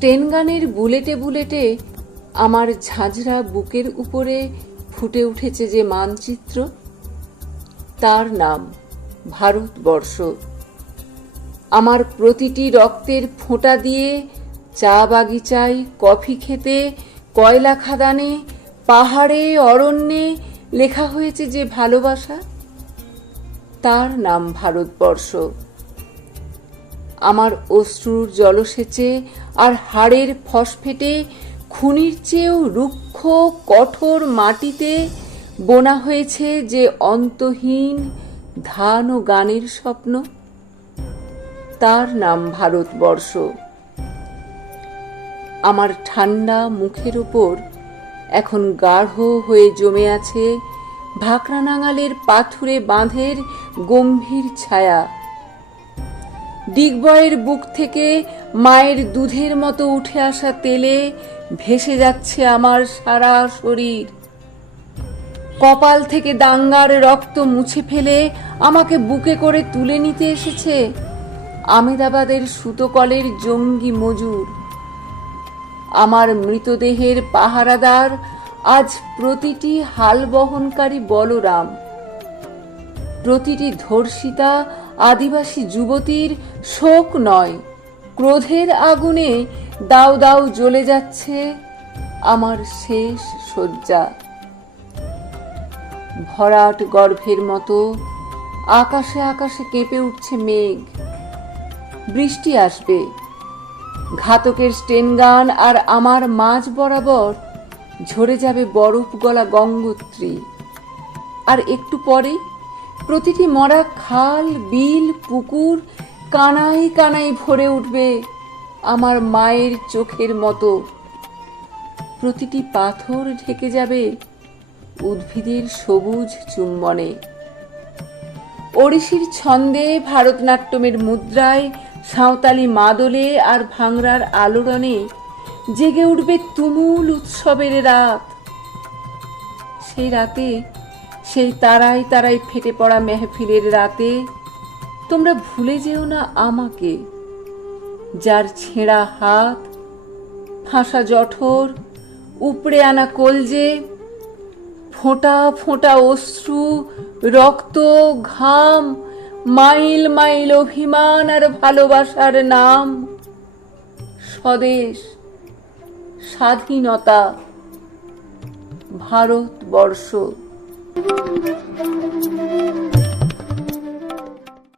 স্টেনগানের বুলেটে বুলেটে আমার ঝাঁঝরা বুকের উপরে ফুটে উঠেছে যে মানচিত্র, তার নাম ভারতবর্ষ। আমার প্রতিটি রক্তের ফোঁটা দিয়ে চা বাগিচায়, কফি খেতে, কয়লা খাদানে, পাহাড়ে, অরণ্যে লেখা হয়েছে যে ভালোবাসা, তার নাম ভারতবর্ষ। আমার অশ্রুর জলসেচে আর হাড়ের ফসফেটে খুনির চেয়েও রুক্ষ কঠোর মাটিতে বোনা হয়েছে যে অন্তহীন ধান ও গানের স্বপ্ন, তার নাম ভারতবর্ষ। আমার ঠান্ডা মুখের ওপর এখন গাঢ় হয়ে জমে আছে ভাকরা নাঙালের পাথুরে বাঁধের গম্ভীর ছায়া। ডিগবয়ের বুক থেকে মায়ের দুধের মতো উঠে আসা তেলে ভেসে যাচ্ছে আমার সারা শরীর। কপাল থেকে দাঙ্গার রক্ত মুছে ফেলে আমাকে বুকে করে তুলে নিতে এসেছে আমেদাবাদের সুতোকলের জঙ্গি মজুর। আমার মৃতদেহের পাহারাদার আজ প্রতিটি হাল বহনকারী বলরাম, প্রতিটি ধর্ষিতা আদিবাসী যুবতীর শোক নয়, ক্রোধের আগুনে দাউ দাউ জ্বলে যাচ্ছে আমার শেষ শয্যা। ভরাট গর্ভের মতো আকাশে আকাশে কেঁপে উঠছে মেঘ। বৃষ্টি আসবে। ঘাতকের স্টেনগান আর আমার মাঝ বরাবর ঝরে যাবে বরফ গলা গঙ্গোত্রী। আর একটু পরে প্রতিটি মরা খাল, বিল, পুকুর কানায় কানায় ভরে উঠবে আমার মায়ের চোখের মতো। প্রতিটি পাথর ঢেকে যাবে উদ্ভিদের সবুজ চুম্বনে। ওড়িশির ছন্দে, ভারতনাট্যমের মুদ্রায়, সাঁওতালি মাদলে আর ভাংড়ার আলোড়নে জেগে উঠবে তুমুল উৎসবের রাত। সেই রাতে, সেই তারায় তারায় ফেটে পড়া মেহফিলের রাতে তোমরা ভুলে যেও না আমাকে, যার ছেঁড়া হাত, ফাঁসা জঠর, উপড়ে আনা কলজে, ফোঁটা ফোঁটা অশ্রু, রক্ত, ঘাম, মাইল মাইল অভিমান আর ভালোবাসার নাম স্বদেশ, স্বাধীনতা, ভারতবর্ষ।